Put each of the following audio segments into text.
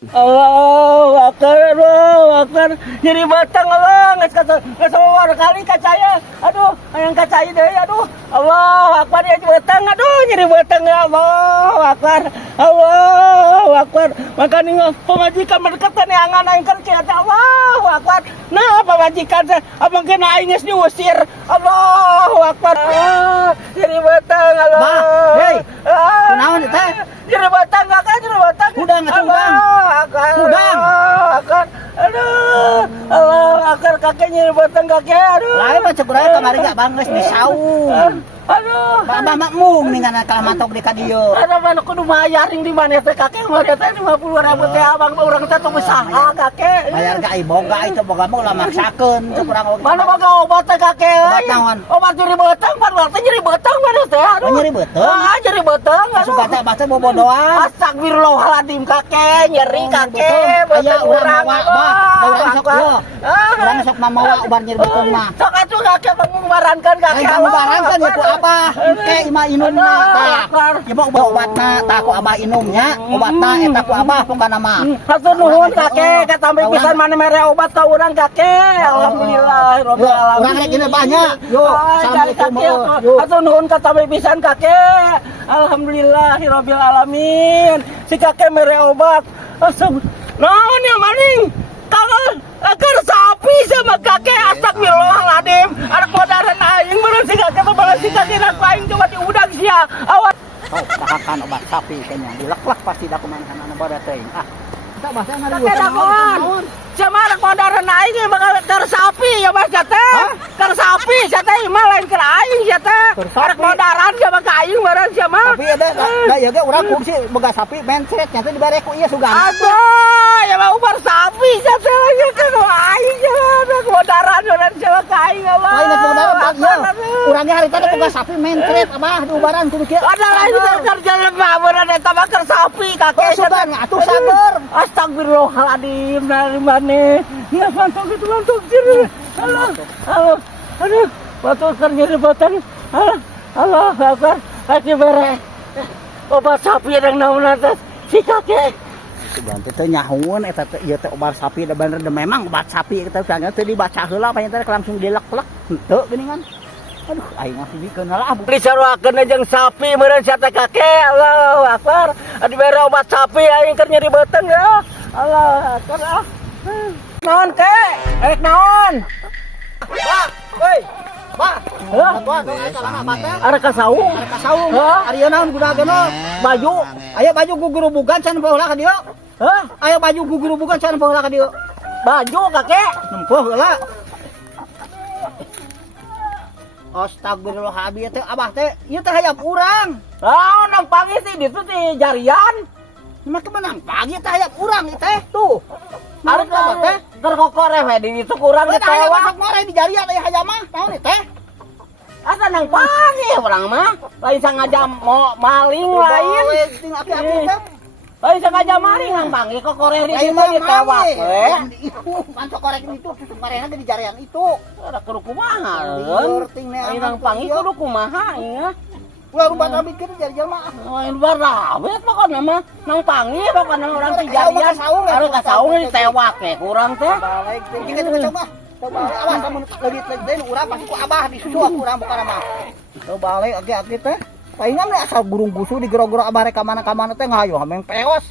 Allah Akbar, nyeri batang Allah, nggak sama kali kacanya, aduh, yang kacanya deh, aduh, Allah Akbar ya batang, aduh, nyeri batang ya Allah Akbar, makanya pemajikan berkata nih angan yang kerja, Allah Akbar, nah pemajikan abang kena aingnya diusir, Allah Akbar, nyeri batang Allah, hei, kunaon teh? Nyeri batang kakak, nyeri batang, Udang atuh udang. Udang. Aduh, Allah akar kakek nyeri batang kakek, aduh. Lain mah cek urang kamari gak bangges di saung. Aduh. Abah makmum nih ngana kalamatok di ka dieu. Ada mana kudu bayaring di mana teh kakek mah teh 50.000 teh abang mah urang teh tong usaha kakek. Bayar ka boga itu boga mah ulah maksakeun cek urang oge. Mana boga obat teh kakek? Obat naon? Obat nyeri batang, teh nyeri batang mana teh? Aduh. Oh, nyeri batang? Ah, nyeri batang. Suka teh baca bobodoan. Astagfirullahaladzim kakek, nyeri kakek. Aya urang mawa bah, urang sok ieu. Urang sok mamawa ubar nyeri batang mah. Sok atuh kakek mengubarankeun kakek. Aing ngubarankeun ya ku Abah. Engke imah inumna tah. Ieu mah obatna tah ku Abah inumnya. Obatna eta ku Abah pungkana mah. Hatur nuhun kakek, katambe pisan mana mere obat ka urang kakek. Alhamdulillah rabbil alamin. Urang rek ini banyak. Yo, assalamualaikum. Hatur nuhun katambe pisan kakek. Alhamdulillah rabbil alamin. Si kakek mere obat. Naon ya maning? Kangen akar sapi sama kakek, astagfirullahaladzim. Anak modaran aing bener si kakek babalan si kakek nak aing coba diudang sia. Awas. Oh, dahakan obat sapi kayaknya. Dilek-lek pasti da kumaha kana bada teuing. Ah. Kita bahasa ngari. Kakek dakon. Sama anak modaran aing ge bakal keur sapi ya Mas teh. Keur sapi sia teh mah lain keur aing sia teh. Anak modaran ge mah ka aing barang sia mah. Tapi da ieu ge urang kungsi boga sapi mencret nya teh dibere ku ieu sugan. Aduh, ya mah ubar sapi sia teh lagi teh aing ge anak modaran orang sia mah ka aing Allah. Lain anak modaran ieu. Urang ge harita boga sapi mencret Abah diubaran kudu kieu. Ada lain kerja lemah bener eta mah keur sapi kakek sugan atuh sabar. Astagfirullahaladzim dari mana? Ya mantok itu mantok sini. Halo, aduh, batu kerja di batang. Allah, akbar, kaki bere. Obat sapi yang naon atas si kakek. Sugan teh nyahuun eta teh ieu teh obat sapi da bener da memang obat sapi kita kagak teh dibaca heula apa teh langsung dilek-lek. Henteu geuningan. Aduh, aing masih dikeun lah. Disaruakeun jeung sapi meureun sia teh kakek. Allahu akbar. Adi bere obat sapi aing keur nyeri beuteung ya. Allah akbar. Naon kek? Naon? Bah, woi. Bah. Tuan, Ada kasaung. Ada kasaung. Ari naon gunakeun Baju. Aya baju gugurubugan can baheula ka dieu. Hah? Aya baju gugurubugan can baheula ka dieu. Baju kakek. Nempuh heula. Astagfirullahaladzim teh Abah teh ieu teh hayam urang. Ah, nampaknya sih itu di jarian. Mah kemenang pagi teh hayam urang ieu teh. Tuh. Ada Abah teh terkokore we di itu kurang teh hayam ditewak. masuk mare di jarian aya hayam mah. Naon ieu teh? Asa nang pagi urang mah. Lain sengaja mau maling lain. Ting aki-aki teh. Lain sengaja maling nang pagi kokore di Lain itu mah ditewak we. Itu pancok korek itu susuk marehna di jarian itu. Ada kudu kumaha. Lieur ting ne Lain nang pagi kudu kumaha ya. Ulah rubat abit keur jarian mah. Lain barabet pokoknya mah nang pagi pokoknya orang di jarian. Ada kasaung ditewak we kurang teh. Balik ting kita coba. Coba awas mun leudit deui urang pasti ku Abah disusuak urang bukan mah. Coba balik age-age teh. Palingan we asal burung gusu digero-gero Abah rek ka mana-mana teh ngahayu hameng peos.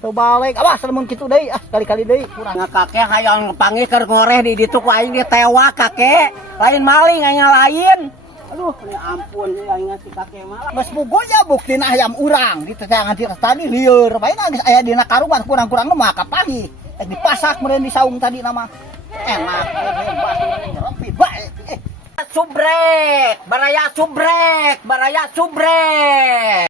Coba balik awas lamun kitu deui kali-kali deui urang. Nah, kakek hayang panggil keur ngoreh di ditu ku aing ditewak kakek. Lain maling aya lain. Aduh, ya ampun aing si kakek mah. Mas puguh ya buktina hayam urang di tetangan tadi lieur. Bae geus aya dina karungan kurang-kurang mah kapangi. Dipasak meureun di saung tadi nama. Enak hebat nyeropi bae. Subrek, baraya subrek.